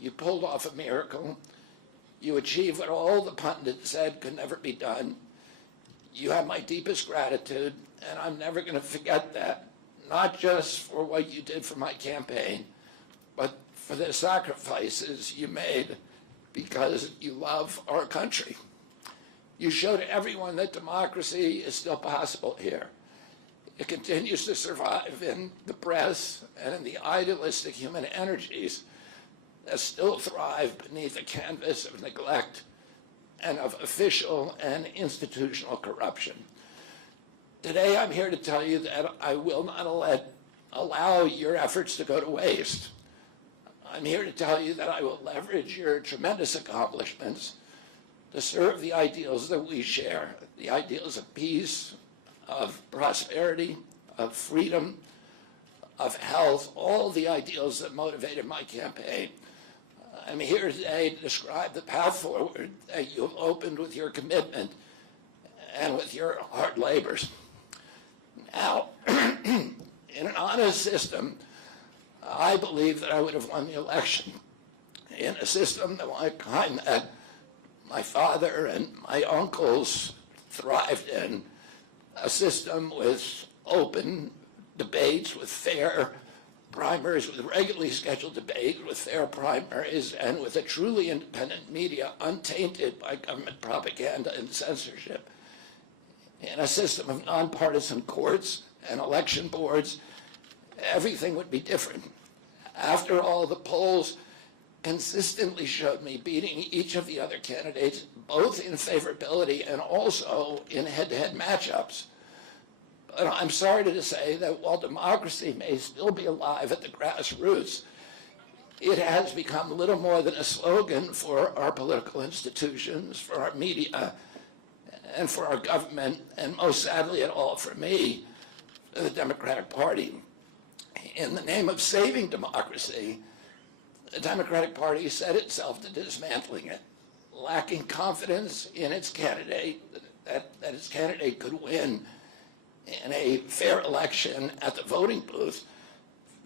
You pulled off a miracle. You achieved what all the pundits said could never be done. You have my deepest gratitude, and I'm never going to forget that, not just for what you did for my campaign, but for the sacrifices you made because you love our country. You showed everyone that democracy is still possible here. It continues to survive in the press and in the idealistic human energies that still thrive beneath a canvas of neglect and of official and institutional corruption. Today, I'm here to tell you that I will not allow your efforts to go to waste. I'm here to tell you that I will leverage your tremendous accomplishments to serve the ideals that we share, the ideals of peace, of prosperity, of freedom, of health, all the ideals that motivated my campaign. I'm here today to describe the path forward that you have opened with your commitment and with your hard labors. Now, in an honest system, I believe that I would have won the election. In a system the kind that my father and my uncles thrived in, a system with open debates, with fair primaries, with regularly scheduled debates, with fair primaries, and with a truly independent media untainted by government propaganda and censorship. In a system of nonpartisan courts and election boards, everything would be different. After all, the polls consistently showed me beating each of the other candidates, both in favorability and also in head-to-head matchups. But I'm sorry to say that while democracy may still be alive at the grassroots, it has become little more than a slogan for our political institutions, for our media, and for our government, and most sadly at all for me, the Democratic Party. In the name of saving democracy, the Democratic Party set itself to dismantling it, lacking confidence in its candidate, that its candidate could win in a fair election at the voting booth.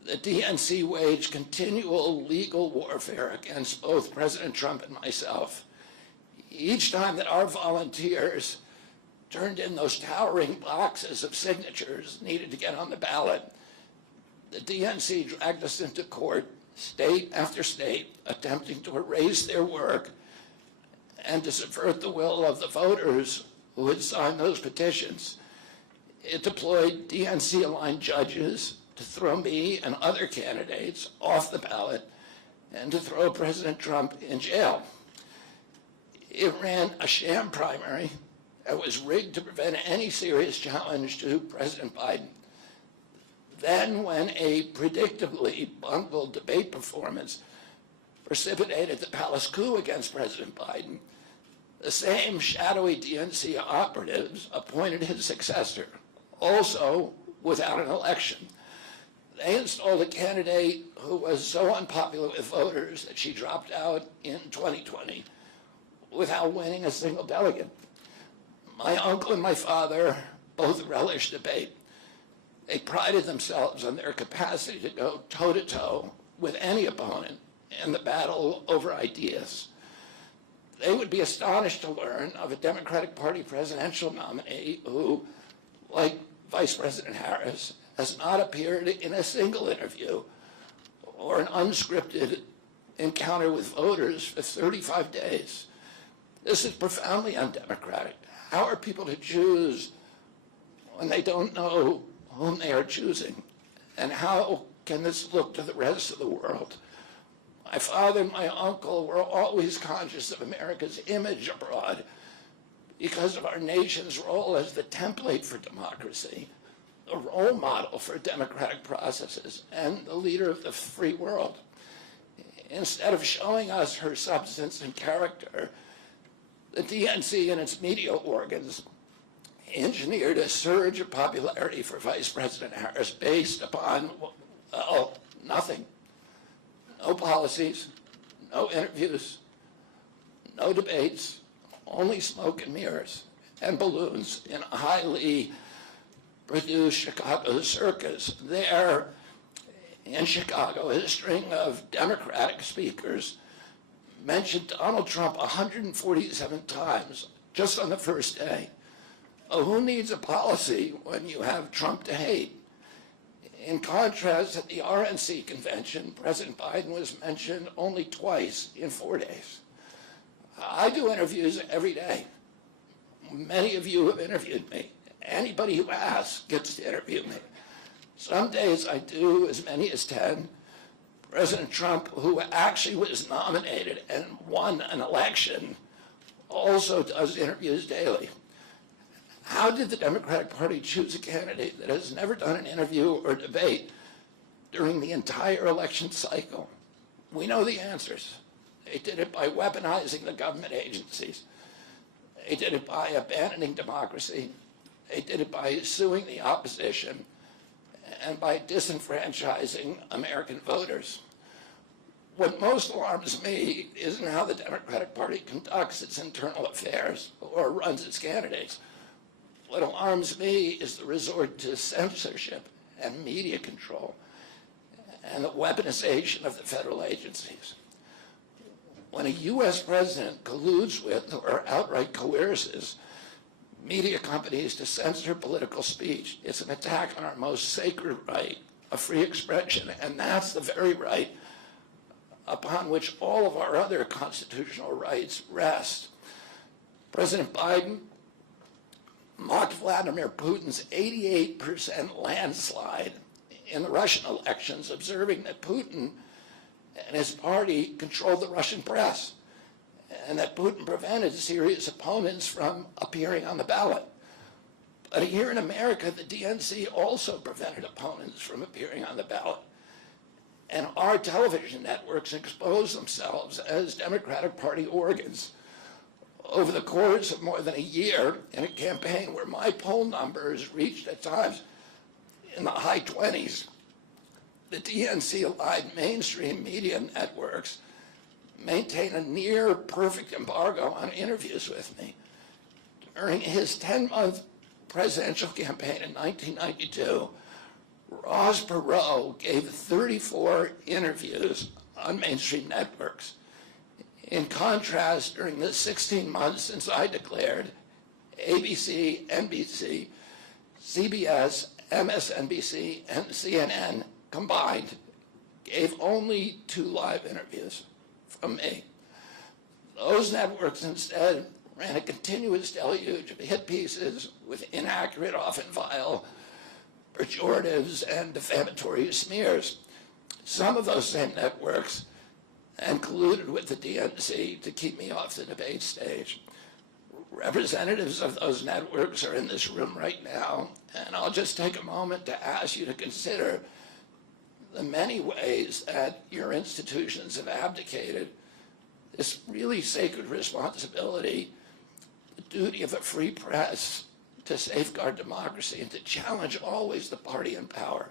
The DNC waged continual legal warfare against both President Trump and myself. Each time that our volunteers turned in those towering boxes of signatures needed to get on the ballot, the DNC dragged us into court, state after state, attempting to erase their work and to subvert the will of the voters who had signed those petitions. It deployed DNC-aligned judges to throw me and other candidates off the ballot and to throw President Trump in jail. It ran a sham primary that was rigged to prevent any serious challenge to President Biden. Then, when a predictably bungled debate performance precipitated the palace coup against President Biden, the same shadowy DNC operatives appointed his successor, also without an election. They installed a candidate who was so unpopular with voters that she dropped out in 2020 without winning a single delegate. My uncle and my father both relished debate. They prided themselves on their capacity to go toe-to-toe with any opponent in the battle over ideas. They would be astonished to learn of a Democratic Party presidential nominee who, like Vice President Harris, has not appeared in a single interview or an unscripted encounter with voters for 35 days. This is profoundly undemocratic. How are people to choose when they don't know whom they are choosing? And how can this look to the rest of the world? My father and my uncle were always conscious of America's image abroad because of our nation's role as the template for democracy, the role model for democratic processes, and the leader of the free world. Instead of showing us her substance and character, the DNC and its media organs engineered a surge of popularity for Vice President Harris based upon, well, nothing. No policies, no interviews, no debates, only smoke and mirrors and balloons in a highly produced Chicago circus. There, in Chicago, a string of Democratic speakers mentioned Donald Trump 147 times just on the first day. Oh, who needs a policy when you have Trump to hate? In contrast, at the RNC convention, President Biden was mentioned only twice in 4 days. I do interviews every day. Many of you have interviewed me. Anybody who asks gets to interview me. Some days I do as many as 10. President Trump, who actually was nominated and won an election, also does interviews daily. How did the Democratic Party choose a candidate that has never done an interview or debate during the entire election cycle? We know the answers. They did it by weaponizing the government agencies. They did it by abandoning democracy. They did it by suing the opposition and by disenfranchising American voters. What most alarms me isn't how the Democratic Party conducts its internal affairs or runs its candidates. What alarms me is the resort to censorship and media control and the weaponization of the federal agencies. When a U.S. president colludes with or outright coerces media companies to censor political speech, it's an attack on our most sacred right of free expression, and that's the very right upon which all of our other constitutional rights rest. President Biden mocked Vladimir Putin's 88% landslide in the Russian elections, observing that Putin and his party controlled the Russian press and that Putin prevented serious opponents from appearing on the ballot. But here in America, the DNC also prevented opponents from appearing on the ballot. And our television networks exposed themselves as Democratic Party organs. Over the course of more than a year, in a campaign where my poll numbers reached at times in the high 20s, the DNC allowed mainstream media networks maintain a near perfect embargo on interviews with me. During his 10-month presidential campaign in 1992, Ross Perot gave 34 interviews on mainstream networks. In contrast, during the 16 months since I declared, ABC, NBC, CBS, MSNBC, and CNN combined gave only 2 live interviews from me. Those networks instead ran a continuous deluge of hit pieces with inaccurate, often vile, pejoratives and defamatory smears. Some of those same networks and colluded with the DNC to keep me off the debate stage. Representatives of those networks are in this room right now, and I'll just take a moment to ask you to consider the many ways that your institutions have abdicated this really sacred responsibility, the duty of a free press to safeguard democracy and to challenge always the party in power.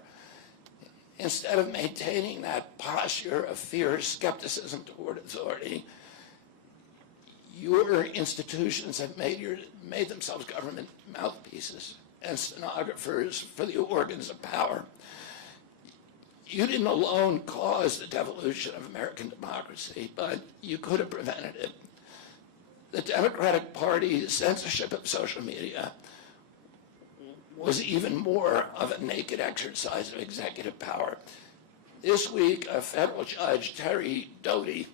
Instead of maintaining that posture of fear, skepticism toward authority, your institutions have made themselves government mouthpieces and stenographers for the organs of power. You didn't alone cause the devolution of American democracy, but you could have prevented it. The Democratic Party's censorship of social media was even more of a naked exercise of executive power. This week, a federal judge, Terry Doty,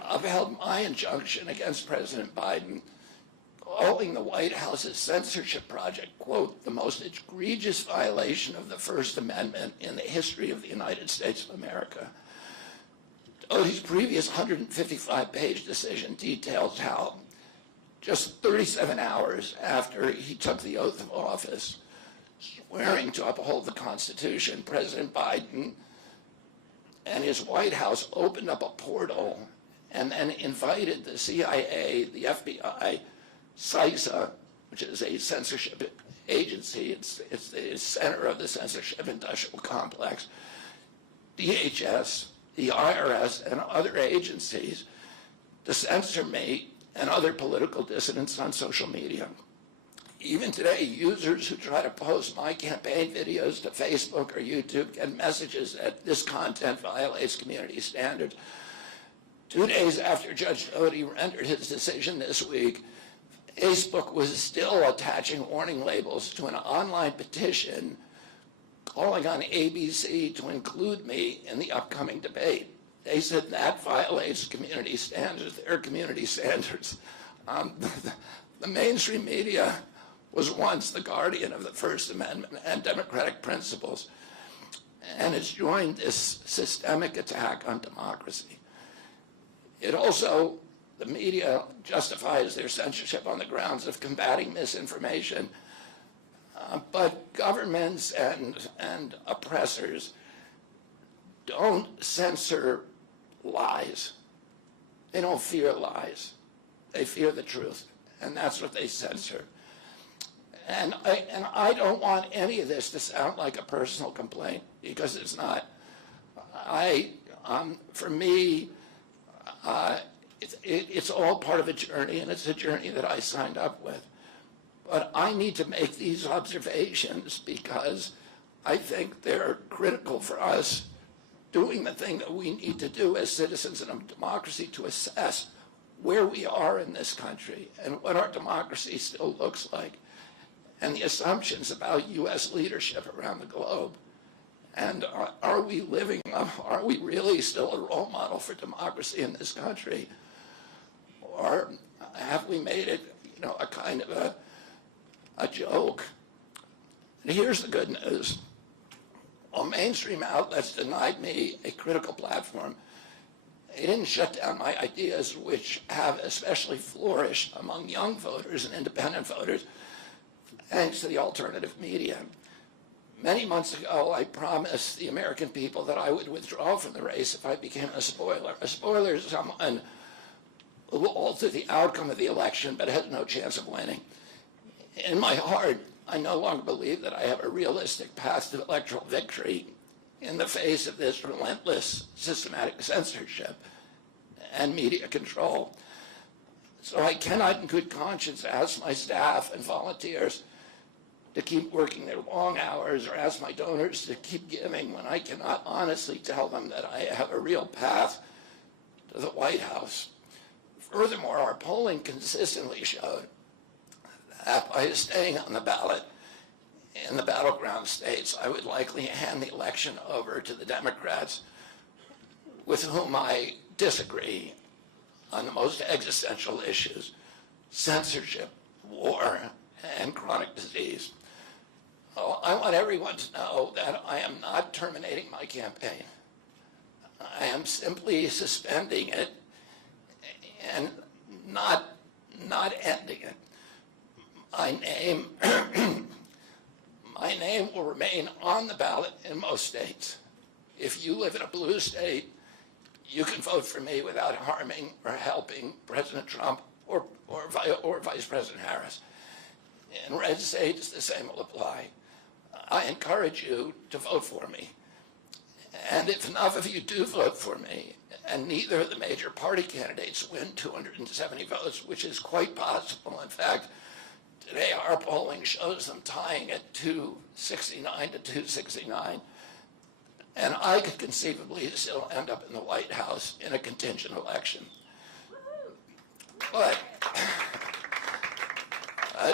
upheld my injunction against President Biden, calling the White House's censorship project, quote, the most egregious violation of the First Amendment in the history of the United States of America. Doty's previous 155-page decision details how just 37 hours after he took the oath of office, swearing to uphold the Constitution, President Biden and his White House opened up a portal and then invited the CIA, the FBI, CISA, which is a censorship agency, it's the center of the censorship industrial complex, DHS, the IRS, and other agencies to censor me and other political dissidents on social media. Even today, users who try to post my campaign videos to Facebook or YouTube get messages that this content violates community standards. 2 days after Judge Doty rendered his decision this week, Facebook was still attaching warning labels to an online petition calling on ABC to include me in the upcoming debate. They said that violates community standards, their community standards. The mainstream media was once the guardian of the First Amendment and democratic principles, and has joined this systemic attack on democracy. It also, the media justifies their censorship on the grounds of combating misinformation, but governments and oppressors don't censor lies. They don't fear lies. They fear the truth, and that's what they censor. And I don't want any of this to sound like a personal complaint, because it's not. For me, it's all part of a journey, and it's a journey that I signed up with. But I need to make these observations because I think they're critical for us doing the thing that we need to do as citizens in a democracy to assess where we are in this country and what our democracy still looks like, and the assumptions about U.S. leadership around the globe. And are we really still a role model for democracy in this country? Or have we made it, a kind of a joke? And here's the good news. While mainstream outlets denied me a critical platform, they didn't shut down my ideas, which have especially flourished among young voters and independent voters, thanks to the alternative media. Many months ago, I promised the American people that I would withdraw from the race if I became a spoiler. A spoiler is someone who will alter the outcome of the election but has no chance of winning. In my heart, I no longer believe that I have a realistic path to electoral victory in the face of this relentless systematic censorship and media control. So I cannot in good conscience ask my staff and volunteers to keep working their long hours or ask my donors to keep giving when I cannot honestly tell them that I have a real path to the White House. Furthermore, our polling consistently showed that by staying on the ballot in the battleground states, I would likely hand the election over to the Democrats, with whom I disagree on the most existential issues: censorship, war, and chronic disease. Oh, I want everyone to know that I am not terminating my campaign. I am simply suspending it and not ending it. My name will remain on the ballot in most states. If you live in a blue state, you can vote for me without harming or helping President Trump or Vice President Harris. In red states, the same will apply. I encourage you to vote for me. And if enough of you do vote for me, and neither of the major party candidates win 270 votes, which is quite possible. In fact, today our polling shows them tying at 269 to 269. And I could conceivably still end up in the White House in a contingent election. But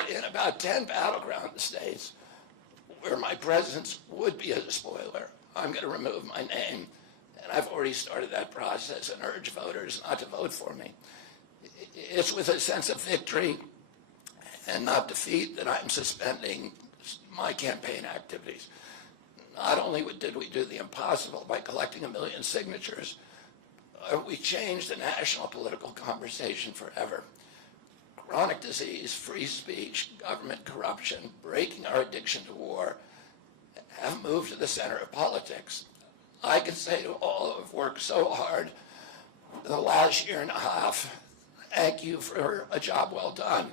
in about 10 battleground states where my presence would be a spoiler, I'm going to remove my name. And I've already started that process and urge voters not to vote for me. It's with a sense of victory and not defeat that I'm suspending my campaign activities. Not only did we do the impossible by collecting 1 million signatures, we changed the national political conversation forever. Chronic disease, free speech, government corruption, breaking our addiction to war have moved to the center of politics. I can say to all who have worked so hard the last year and a half, thank you for a job well done.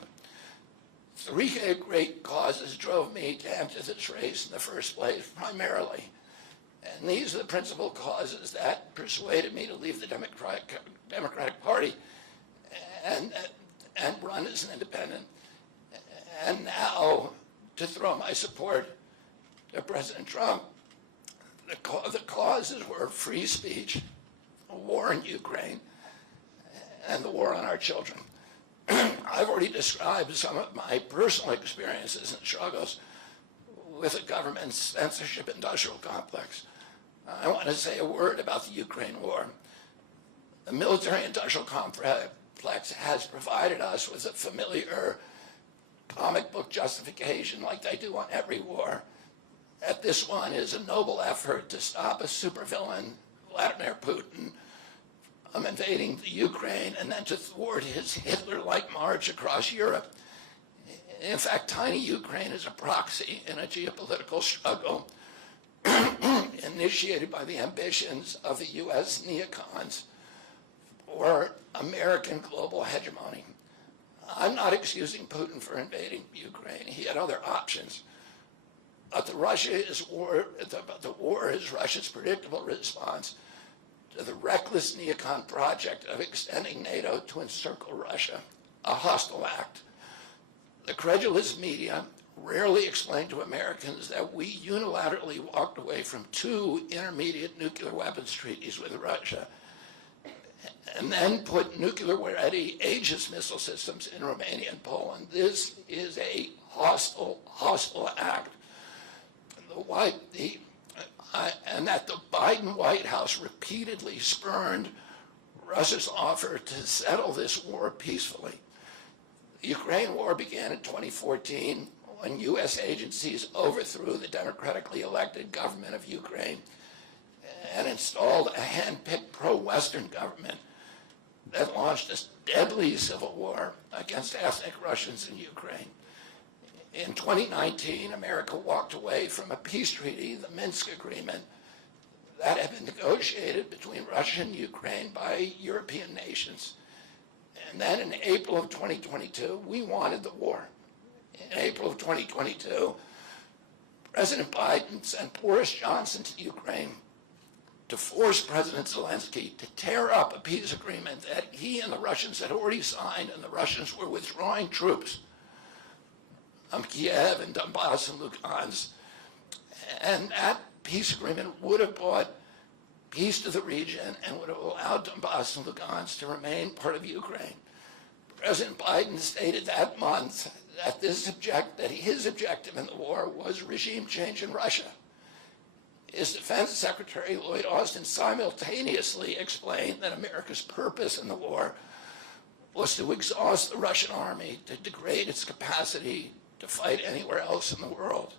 3 great causes drove me to enter this race in the first place, primarily. And these are the principal causes that persuaded me to leave the Democratic Party and run as an independent. And now my support of President Trump. The causes were free speech, a war in Ukraine, and the war on our children. I've already described some of my personal experiences and struggles with the government's censorship industrial complex. I want to say a word about the Ukraine war. The military industrial complex has provided us with a familiar comic book justification, like they do on every war, that this one is a noble effort to stop a supervillain, Vladimir Putin, from invading the Ukraine and then to thwart his Hitler-like march across Europe. In fact, tiny Ukraine is a proxy in a geopolitical struggle initiated by the ambitions of the U.S. neocons for American global hegemony. I'm not excusing Putin for invading Ukraine. He had other options. But the war is Russia's predictable response to the reckless neocon project of extending NATO to encircle Russia, a hostile act. The credulous media rarely explain to Americans that we unilaterally walked away from 2 intermediate nuclear weapons treaties with Russia and then put nuclear-ready Aegis missile systems in Romania and Poland. This is a hostile act. And that the Biden White House repeatedly spurned Russia's offer to settle this war peacefully. The Ukraine war began in 2014 when U.S. agencies overthrew the democratically elected government of Ukraine and installed a hand-picked pro-Western government that launched a deadly civil war against ethnic Russians in Ukraine. In 2019, America walked away from a peace treaty, the Minsk Agreement, that had been negotiated between Russia and Ukraine by European nations. And then in April of 2022, we wanted the war. In April of 2022, President Biden sent Boris Johnson to Ukraine to force President Zelensky to tear up a peace agreement that he and the Russians had already signed, and the Russians were withdrawing troops from Kiev and Donbass and Lugansk. And that peace agreement would have brought peace to the region and would have allowed Donbass and Lugansk to remain part of Ukraine. President Biden stated that month that his objective in the war was regime change in Russia. His Defense Secretary, Lloyd Austin, simultaneously explained that America's purpose in the war was to exhaust the Russian army, to degrade its capacity to fight anywhere else in the world.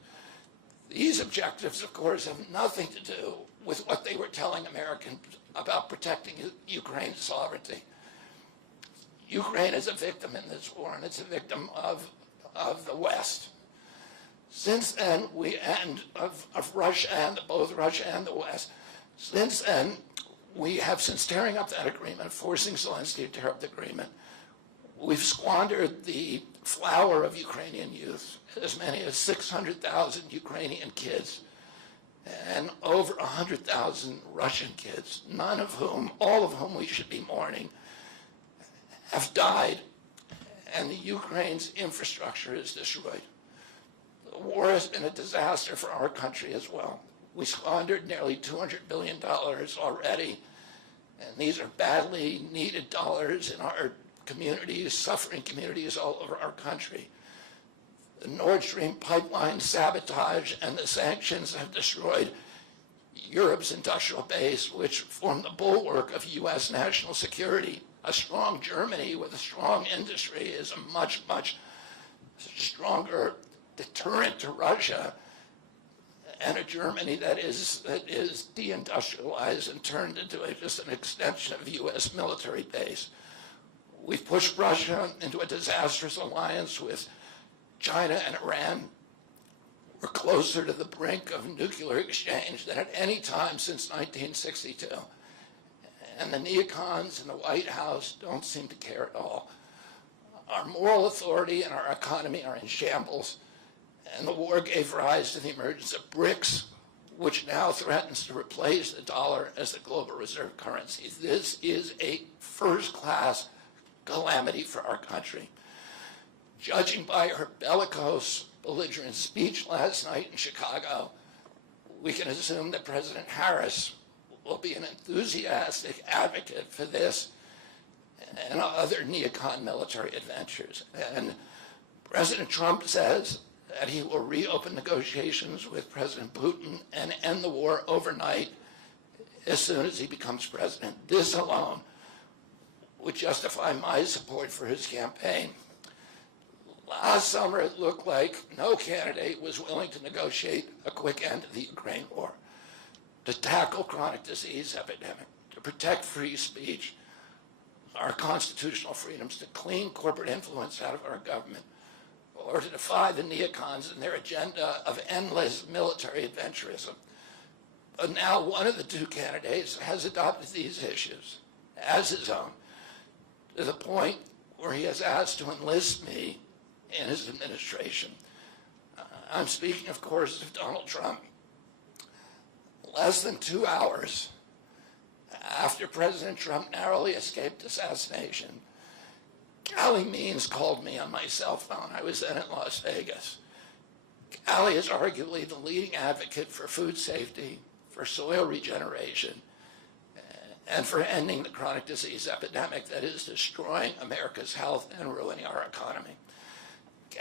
These objectives, of course, have nothing to do with what they were telling Americans about protecting Ukraine's sovereignty. Ukraine is a victim in this war, and it's a victim of the West. Since then, of Russia and both Russia and the West. Since then, we have, since tearing up that agreement, forcing Zelensky to tear up the agreement, we've squandered the flower of Ukrainian youth, as many as 600,000 Ukrainian kids, and over 100,000 Russian kids, all of whom we should be mourning, have died, and the Ukraine's infrastructure is destroyed. The war has been a disaster for our country as well. We squandered nearly $200 billion already, and these are badly needed dollars in our communities, suffering communities all over our country. The Nord Stream pipeline sabotage and the sanctions have destroyed Europe's industrial base, which formed the bulwark of U.S. national security. A strong Germany with a strong industry is a much, much stronger deterrent to Russia, and a Germany that is deindustrialized and turned into just an extension of U.S. military base. We've pushed Russia into a disastrous alliance with China and Iran. We're closer to the brink of nuclear exchange than at any time since 1962. And the neocons in the White House don't seem to care at all. Our moral authority and our economy are in shambles, and the war gave rise to the emergence of BRICS, which now threatens to replace the dollar as the global reserve currency. This is a first-class calamity for our country. Judging by her bellicose, belligerent speech last night in Chicago, we can assume that President Harris will be an enthusiastic advocate for this and other neocon military adventures. And President Trump says that he will reopen negotiations with President Putin and end the war overnight as soon as he becomes president. This alone would justify my support for his campaign. Last summer, it looked like no candidate was willing to negotiate a quick end to the Ukraine war, to tackle chronic disease epidemic, to protect free speech, our constitutional freedoms, to clean corporate influence out of our government, or to defy the neocons and their agenda of endless military adventurism. But now one of the two candidates has adopted these issues as his own, to the point where he has asked to enlist me in his administration. I'm speaking, of course, of Donald Trump. Less than 2 hours after President Trump narrowly escaped assassination, Callie Means called me on my cell phone. I was then in Las Vegas. Callie is arguably the leading advocate for food safety, for soil regeneration, and for ending the chronic disease epidemic that is destroying America's health and ruining our economy.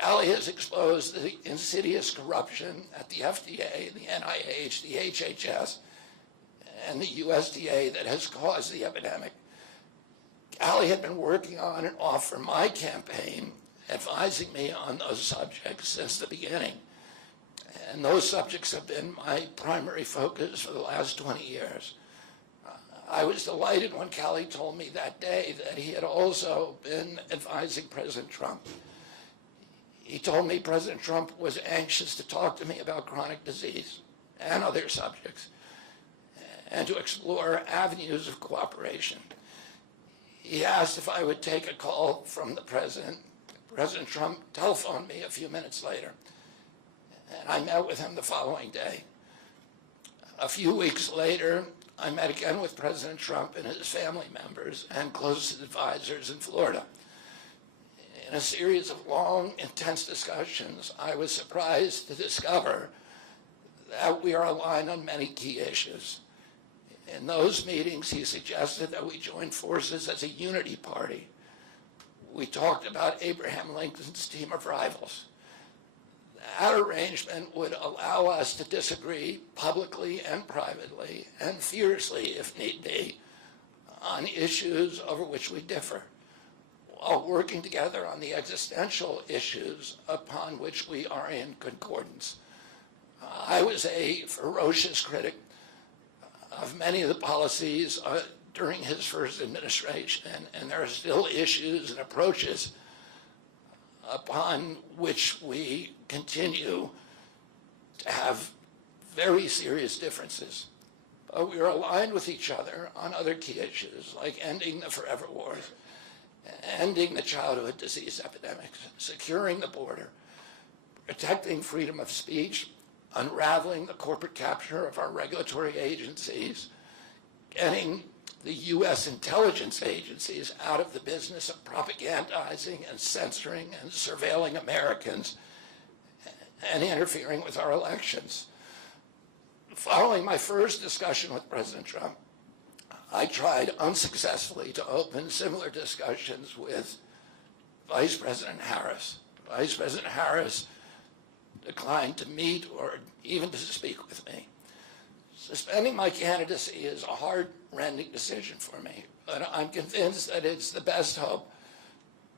Callie has exposed the insidious corruption at the FDA, the NIH, the HHS, and the USDA that has caused the epidemic. Callie had been working on and off for my campaign, advising me on those subjects since the beginning. And those subjects have been my primary focus for the last 20 years. I was delighted when Callie told me that day that he had also been advising President Trump. He told me President Trump was anxious to talk to me about chronic disease and other subjects and to explore avenues of cooperation. He asked if I would take a call from the president. President Trump telephoned me a few minutes later, and I met with him the following day. A few weeks later, I met again with President Trump and his family members and closest advisors in Florida. In a series of long, intense discussions, I was surprised to discover that we are aligned on many key issues. In those meetings, he suggested that we join forces as a unity party. We talked about Abraham Lincoln's team of rivals. That arrangement would allow us to disagree publicly and privately, and fiercely, if need be, on issues over which we differ, while working together on the existential issues upon which we are in concordance. I was a ferocious critic of many of the policies during his first administration, and there are still issues and approaches upon which we continue to have very serious differences. But we are aligned with each other on other key issues, like ending the forever wars, ending the childhood disease epidemics, securing the border, protecting freedom of speech, unraveling the corporate capture of our regulatory agencies, getting the U.S. intelligence agencies out of the business of propagandizing and censoring and surveilling Americans and interfering with our elections. Following my first discussion with President Trump, I tried unsuccessfully to open similar discussions with Vice President Harris. Vice President Harris declined to meet or even to speak with me. Suspending my candidacy is a heart-rending decision for me, but I'm convinced that it's the best hope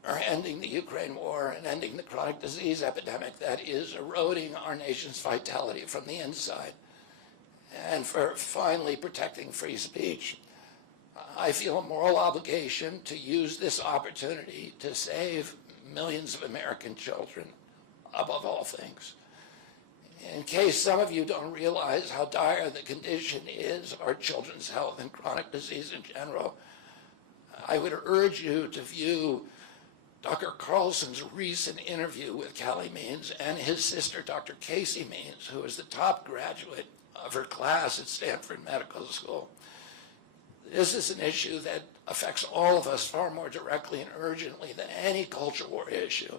for ending the Ukraine war and ending the chronic disease epidemic that is eroding our nation's vitality from the inside, and for finally protecting free speech. I feel a moral obligation to use this opportunity to save millions of American children above all things. In case some of you don't realize how dire the condition is of our children's health and chronic disease in general, I would urge you to view Dr. Carlson's recent interview with Callie Means and his sister, Dr. Casey Means, who is the top graduate of her class at Stanford Medical School. This is an issue that affects all of us far more directly and urgently than any culture war issue.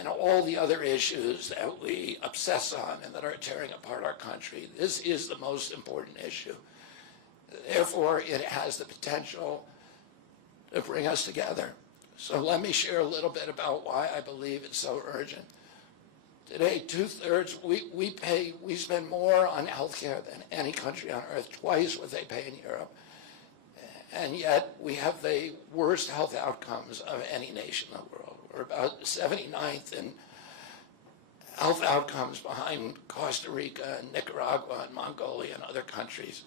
and all the other issues that we obsess on and that are tearing apart our country. This is the most important issue. Therefore, it has the potential to bring us together. So let me share a little bit about why I believe it's so urgent. Today, 2/3, we spend more on healthcare than any country on earth, twice what they pay in Europe. And yet, we have the worst health outcomes of any nation in the world. We're about 79th in health outcomes behind Costa Rica and Nicaragua and Mongolia and other countries.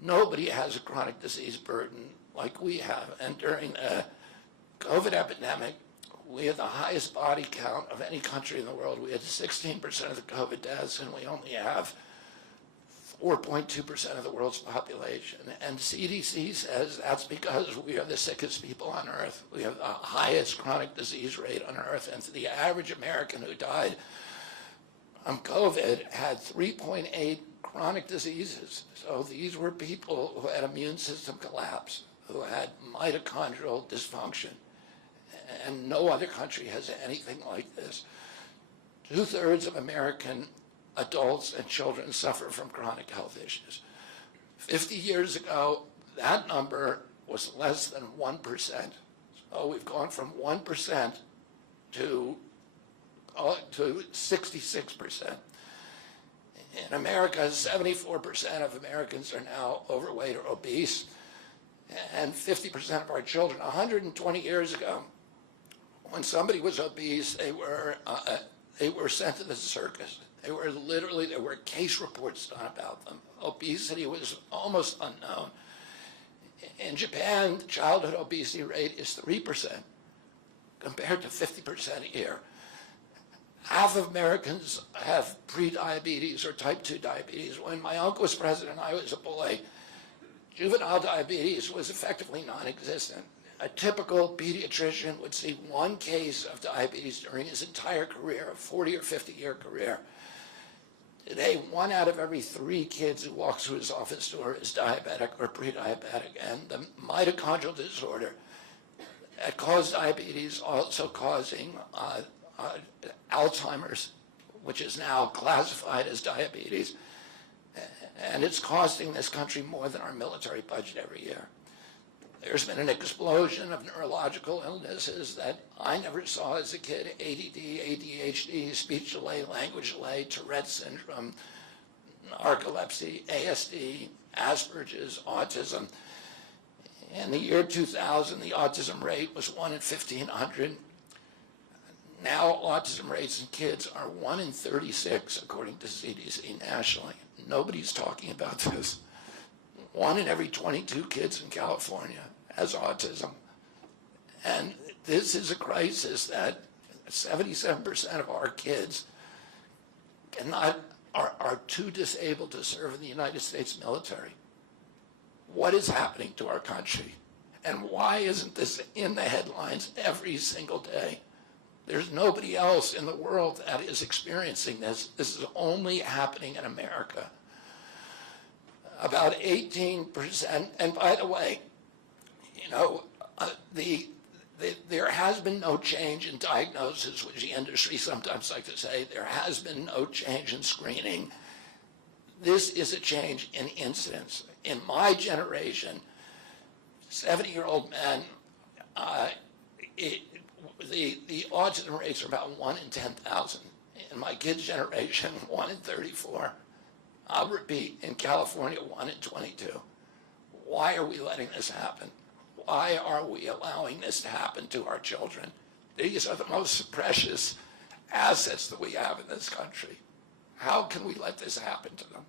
Nobody has a chronic disease burden like we have. And during the COVID epidemic, we had the highest body count of any country in the world. We had 16% of the COVID deaths, and we only have 4.2% of the world's population. And CDC says that's because we are the sickest people on earth. We have the highest chronic disease rate on earth. And the average American who died from COVID had 3.8 chronic diseases. So these were people who had immune system collapse, who had mitochondrial dysfunction. And no other country has anything like this. 2/3 of American adults and children suffer from chronic health issues. 50 years ago, that number was less than 1%. So we've gone from 1% to 66%. In America, 74% of Americans are now overweight or obese, and 50% of our children. 120 years ago, when somebody was obese, they were sent to the circus. There were case reports done about them. Obesity was almost unknown. In Japan, the childhood obesity rate is 3%, compared to 50% here. Half of Americans have pre-diabetes or type 2 diabetes. When my uncle was president, I was a boy. Juvenile diabetes was effectively non-existent. A typical pediatrician would see one case of diabetes during his entire career, a 40 or 50-year career. Today, 1 out of every 3 kids who walks through his office door is diabetic or pre-diabetic. And the mitochondrial disorder that caused diabetes also causing Alzheimer's, which is now classified as diabetes. And it's costing this country more than our military budget every year. There's been an explosion of neurological illnesses that I never saw as a kid: ADD, ADHD, speech delay, language delay, Tourette syndrome, narcolepsy, ASD, Asperger's, autism. In the year 2000, the autism rate was 1 in 1,500. Now autism rates in kids are 1 in 36, according to CDC nationally. Nobody's talking about this. 1 in every 22 kids in California has autism. And this is a crisis that 77% of our kids are too disabled to serve in the United States military. What is happening to our country? And why isn't this in the headlines every single day? There's nobody else in the world that is experiencing this. This is only happening in America. About 18%, and by the way, there has been no change in diagnosis, which the industry sometimes like to say. There has been no change in screening. This is a change in incidence. In my generation, 70-year-old men, the autism rates are about 1 in 10,000. In my kids' generation, 1 in 34. I'll repeat, in California, 1 in 22. Why are we letting this happen? Why are we allowing this to happen to our children? These are the most precious assets that we have in this country. How can we let this happen to them?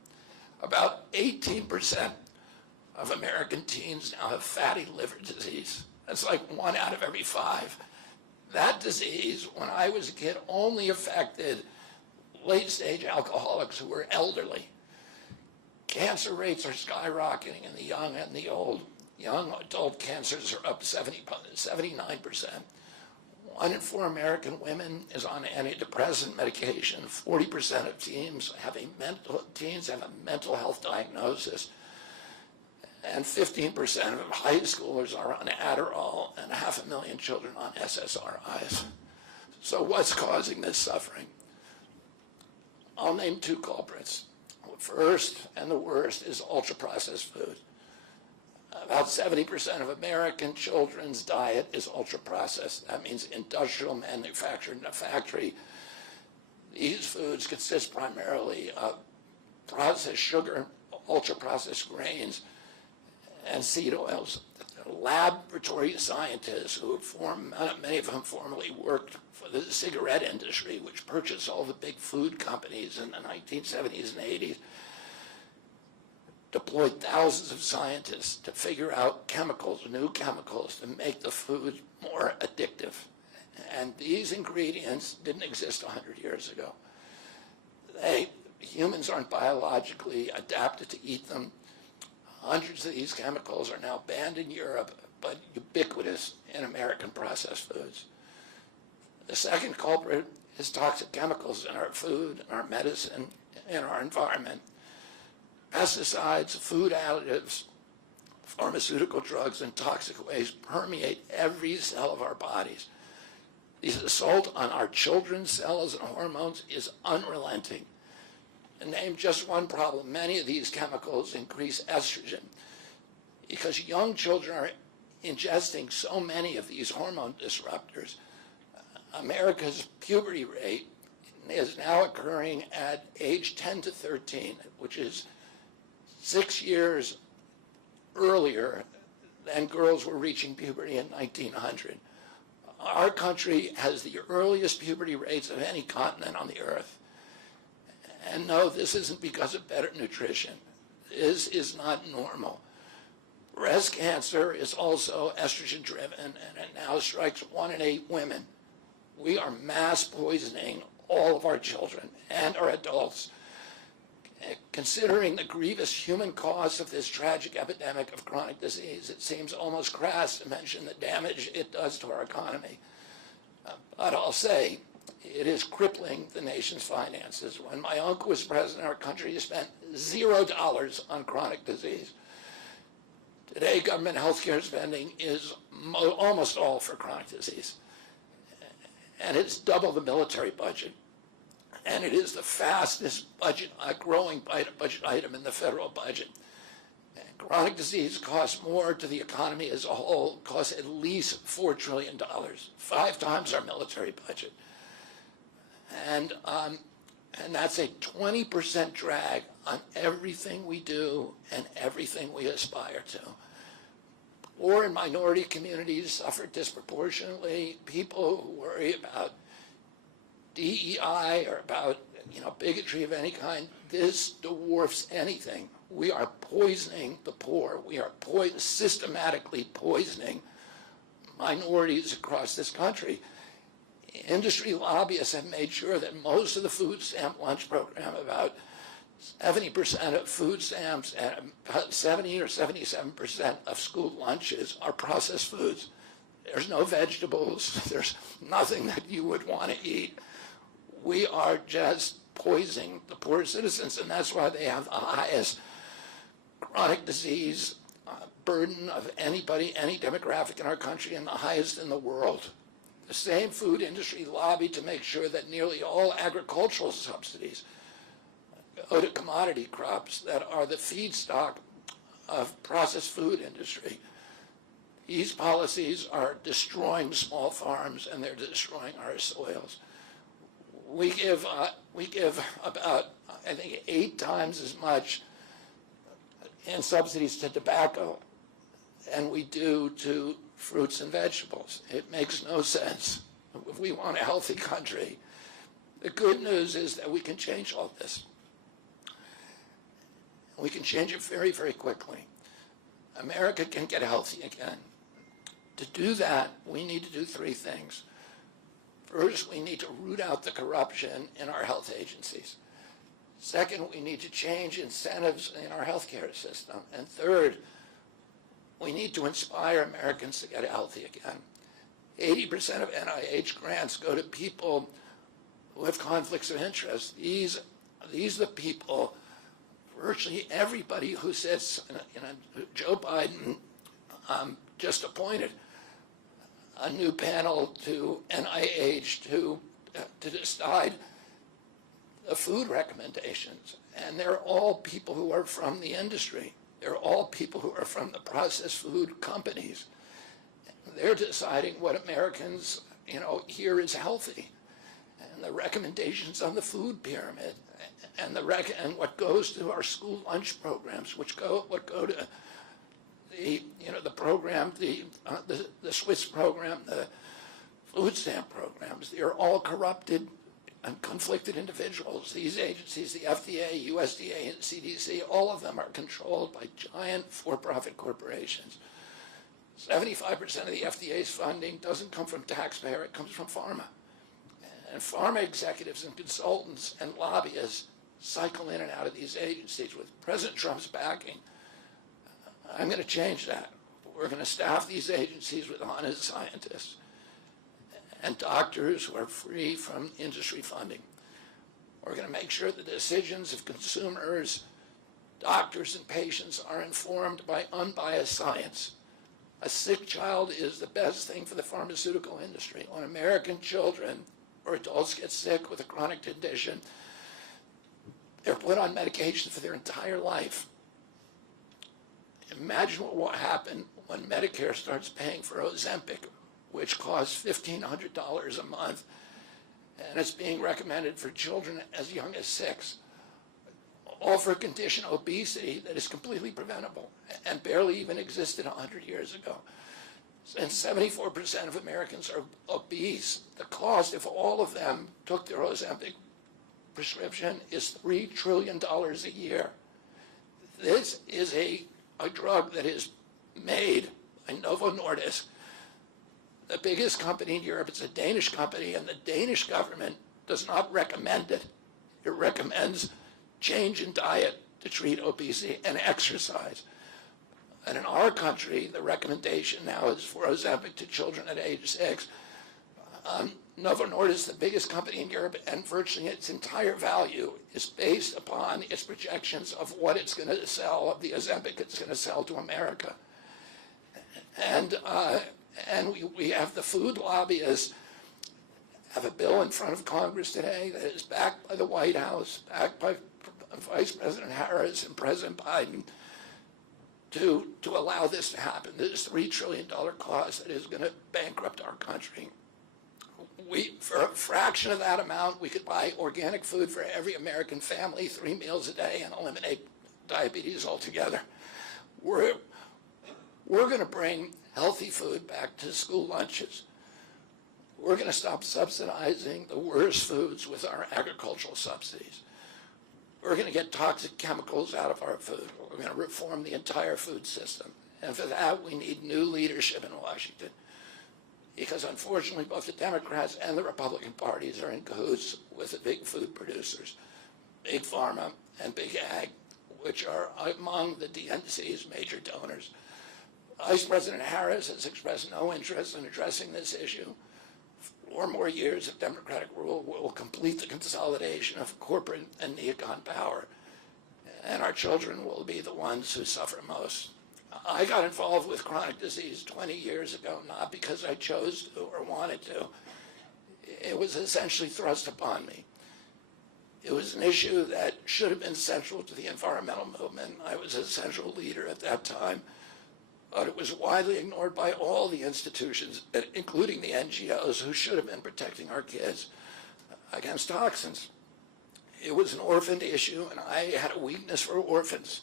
About 18% of American teens now have fatty liver disease. That's like 1 out of every 5. That disease, when I was a kid, only affected late-stage alcoholics who were elderly. Cancer rates are skyrocketing in the young and the old. Young adult cancers are up 79%. 1 in 4 American women is on antidepressant medication. 40% of teens have a mental health diagnosis. And 15% of high schoolers are on Adderall, and 500,000 children on SSRIs. So what's causing this suffering? I'll name two culprits. First, and the worst, is ultra-processed food. About 70% of American children's diet is ultra-processed. That means industrial manufactured in a factory. These foods consist primarily of processed sugar, ultra-processed grains, and seed oils. Laboratory scientists who many of whom formerly worked for the cigarette industry, which purchased all the big food companies in the 1970s and 80s, deployed thousands of scientists to figure out chemicals, new chemicals, to make the food more addictive. And these ingredients didn't exist 100 years ago. Humans aren't biologically adapted to eat them. Hundreds of these chemicals are now banned in Europe, but ubiquitous in American processed foods. The second culprit is toxic chemicals in our food, in our medicine, in our environment. Pesticides, food additives, pharmaceutical drugs, and toxic waste permeate every cell of our bodies. The assault on our children's cells and hormones is unrelenting. To name just one problem, many of these chemicals increase estrogen because young children are ingesting so many of these hormone disruptors. America's puberty rate is now occurring at age 10 to 13, which is 6 years earlier than girls were reaching puberty in 1900. Our country has the earliest puberty rates of any continent on the earth. And no, this isn't because of better nutrition. This is not normal. Breast cancer is also estrogen driven, and it now strikes 1 in 8 women. We are mass poisoning all of our children and our adults. Considering the grievous human cost of this tragic epidemic of chronic disease, it seems almost crass to mention the damage it does to our economy. But I'll say, it is crippling the nation's finances. When my uncle was president, our country spent $0 on chronic disease. Today, government health care spending is almost all for chronic disease. And it's double the military budget. And it is the fastest growing budget item in the federal budget. And chronic disease costs more to the economy as a whole, costs at least $4 trillion, 5 times our military budget. And that's a 20% drag on everything we do and everything we aspire to. Poor and minority communities suffer disproportionately. People who worry about DEI or about bigotry of any kind, this dwarfs anything. We are poisoning the poor. We are systematically poisoning minorities across this country. Industry lobbyists have made sure that most of the food stamp lunch program, about 70% of food stamps and about 70 or 77% of school lunches are processed foods. There's no vegetables. There's nothing that you would want to eat. We are just poisoning the poor citizens, and that's why they have the highest chronic disease burden of anybody, any demographic in our country, and the highest in the world. The same food industry lobbied to make sure that nearly all agricultural subsidies go to commodity crops that are the feedstock of processed food industry. These policies are destroying small farms, and they're destroying our soils. We give about, I think, 8 times as much in subsidies to tobacco than we do to fruits and vegetables. It makes no sense. If we want a healthy country, the good news is that we can change all this. We can change it very, very quickly. America can get healthy again. To do that, we need to do 3 things. First, we need to root out the corruption in our health agencies. Second, we need to change incentives in our healthcare system. And third, we need to inspire Americans to get healthy again. 80% of NIH grants go to people who have conflicts of interest. These are the people, virtually everybody who sits, Joe Biden just appointed. a new panel to NIH to decide the food recommendations. And they're all people who are from the industry. They're all people who are from the processed food companies. They're deciding what Americans, here is healthy. And the recommendations on the food pyramid and what goes to our school lunch programs, what go to the program, the Swiss program, the food stamp programs. They're all corrupted and conflicted individuals. These agencies, the FDA, USDA, and CDC, all of them are controlled by giant for-profit corporations. 75% of the FDA's funding doesn't come from taxpayer, it comes from pharma. And pharma executives and consultants and lobbyists cycle in and out of these agencies. With President Trump's backing, I'm going to change that. We're going to staff these agencies with honest scientists and doctors who are free from industry funding. We're going to make sure the decisions of consumers, doctors, and patients are informed by unbiased science. A sick child is the best thing for the pharmaceutical industry. When American children or adults get sick with a chronic condition, they're put on medication for their entire life. Imagine what will happen when Medicare starts paying for Ozempic, which costs $1,500 a month, and it's being recommended for children as young as 6, all for a condition, obesity, that is completely preventable and barely even existed 100 years ago. And 74% of Americans are obese. The cost, if all of them took their Ozempic prescription, is $3 trillion a year. This is a drug that is made by Novo Nordisk, the biggest company in Europe. It's a Danish company, and the Danish government does not recommend it. It recommends change in diet to treat obesity and exercise. And in our country, the recommendation now is for Ozempic to children at age 6. Novo Nordisk, the biggest company in Europe, and virtually its entire value is based upon its projections of what it's going to sell, of the Ozempic it's going to sell to America. And we have the food lobbyists have a bill in front of Congress today that is backed by the White House, backed by Vice President Harris and President Biden to allow this to happen. This $3 trillion cost that is going to bankrupt our country. For a fraction of that amount, we could buy organic food for every American family, 3 meals a day, and eliminate diabetes altogether. We're going to bring healthy food back to school lunches. We're going to stop subsidizing the worst foods with our agricultural subsidies. We're going to get toxic chemicals out of our food. We're going to reform the entire food system. And for that, we need new leadership in Washington. Because unfortunately, both the Democrats and the Republican parties are in cahoots with the big food producers, Big Pharma and Big Ag, which are among the DNC's major donors. Vice President Harris has expressed no interest in addressing this issue. 4 more years of Democratic rule will complete the consolidation of corporate and neocon power, and our children will be the ones who suffer most. I got involved with chronic disease 20 years ago, not because I chose to or wanted to. It was essentially thrust upon me. It was an issue that should have been central to the environmental movement. I was a central leader at that time, but it was widely ignored by all the institutions, including the NGOs, who should have been protecting our kids against toxins. It was an orphaned issue, and I had a weakness for orphans.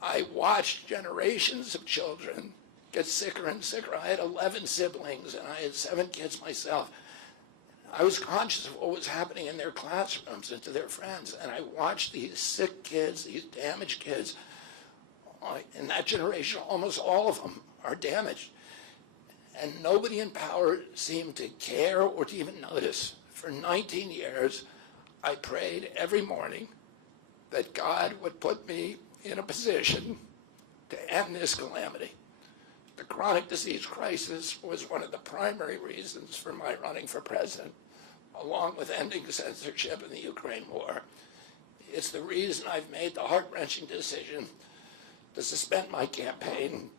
I watched generations of children get sicker and sicker. I had 11 siblings, and I had 7 kids myself. I was conscious of what was happening in their classrooms and to their friends, and I watched these sick kids, these damaged kids. In that generation, almost all of them are damaged. And nobody in power seemed to care or to even notice. For 19 years, I prayed every morning that God would put me in a position to end this calamity. The chronic disease crisis was one of the primary reasons for my running for president, along with ending censorship in the Ukraine war. It's the reason I've made the heart-wrenching decision to suspend my campaign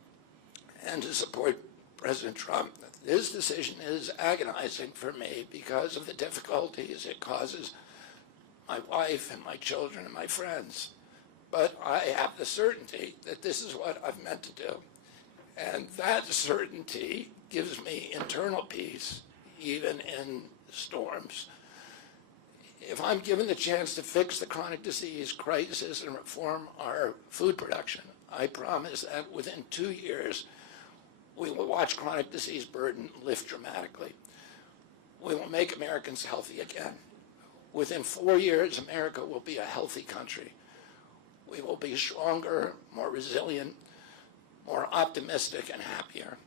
and to support President Trump. This decision is agonizing for me because of the difficulties it causes my wife and my children and my friends. But I have the certainty that this is what I've meant to do. And that certainty gives me internal peace, even in storms. If I'm given the chance to fix the chronic disease crisis and reform our food production, I promise that within 2 years, we will watch chronic disease burden lift dramatically. We will make Americans healthy again. Within 4 years, America will be a healthy country. We will be stronger, more resilient, more optimistic, and happier.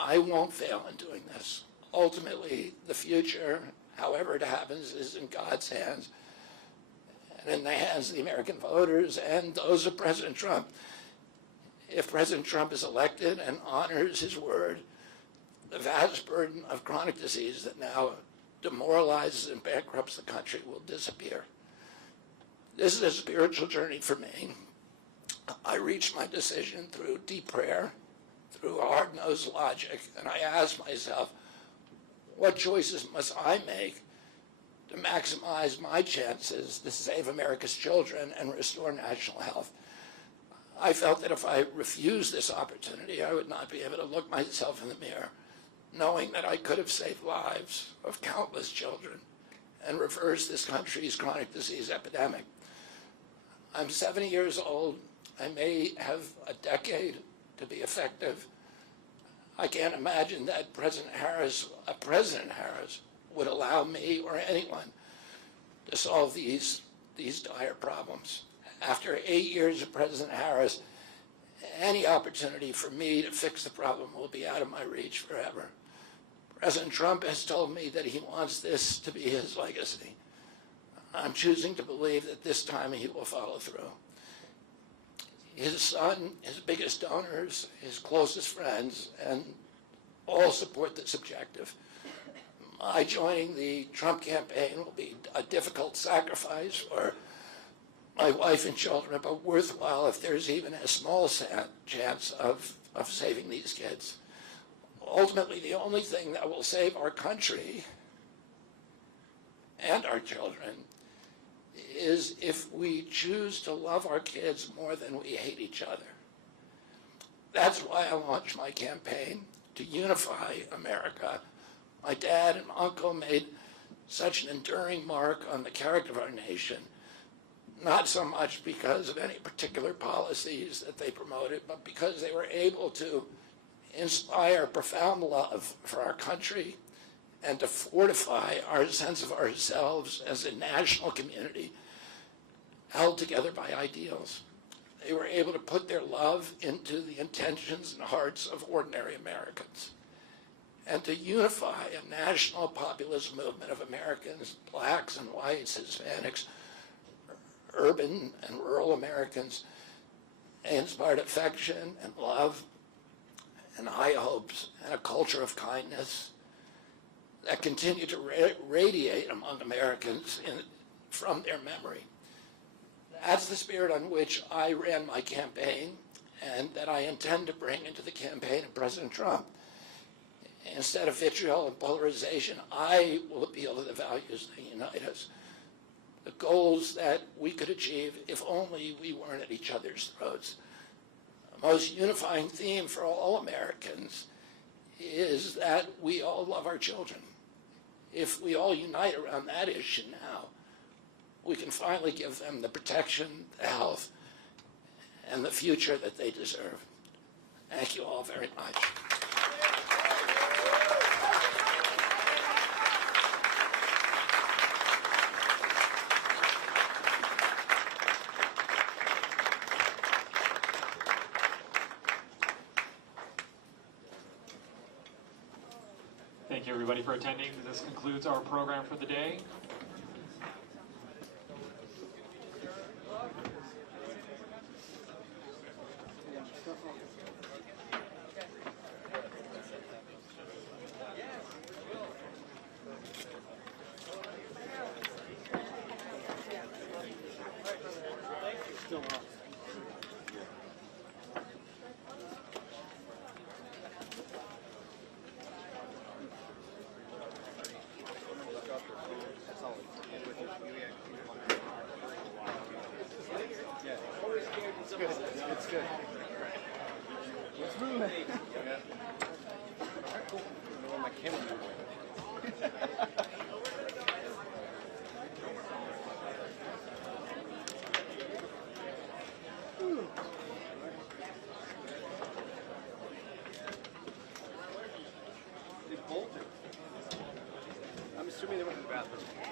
I won't fail in doing this. Ultimately, the future, however it happens, is in God's hands and in the hands of the American voters and those of President Trump. If President Trump is elected and honors his word, the vast burden of chronic disease that now demoralizes and bankrupts the country will disappear. This is a spiritual journey for me. I reached my decision through deep prayer, through hard-nosed logic, and I asked myself, what choices must I make to maximize my chances to save America's children and restore national health? I felt that if I refused this opportunity, I would not be able to look myself in the mirror, knowing that I could have saved lives of countless children and reversed this country's chronic disease epidemic. I'm 70 years old. I may have a decade to be effective. I can't imagine that President Harris would allow me or anyone to solve these dire problems. After 8 years of President Harris, any opportunity for me to fix the problem will be out of my reach forever. President Trump has told me that he wants this to be his legacy. I'm choosing to believe that this time he will follow through. His son, his biggest donors, his closest friends, and all support this objective. My joining the Trump campaign will be a difficult sacrifice for my wife and children, but worthwhile if there's even a small chance of saving these kids. Ultimately, the only thing that will save our country and our children is if we choose to love our kids more than we hate each other. That's why I launched my campaign to unify America. My dad and uncle made such an enduring mark on the character of our nation, not so much because of any particular policies that they promoted, but because they were able to inspire profound love for our country and to fortify our sense of ourselves as a national community held together by ideals. They were able to put their love into the intentions and hearts of ordinary Americans and to unify a national populist movement of Americans, blacks and whites, Hispanics, urban and rural Americans. They inspired affection and love and high hopes and a culture of kindness that continue to radiate among Americans from their memory. That's the spirit on which I ran my campaign and that I intend to bring into the campaign of President Trump. Instead of vitriol and polarization, I will appeal to the values that unite us, the goals that we could achieve if only we weren't at each other's throats. The most unifying theme for all Americans is that we all love our children. If we all unite around that issue now, we can finally give them the protection, the health, and the future that they deserve. Thank you all very much. Thank you, everybody, for attending. This concludes our program for the day. record.